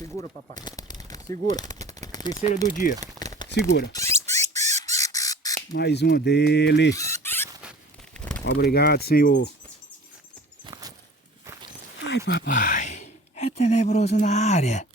Segura, papai. Segura. Terceira do dia. Segura. Mais uma dele. Obrigado, Senhor. Ai, papai. É tenebroso na área.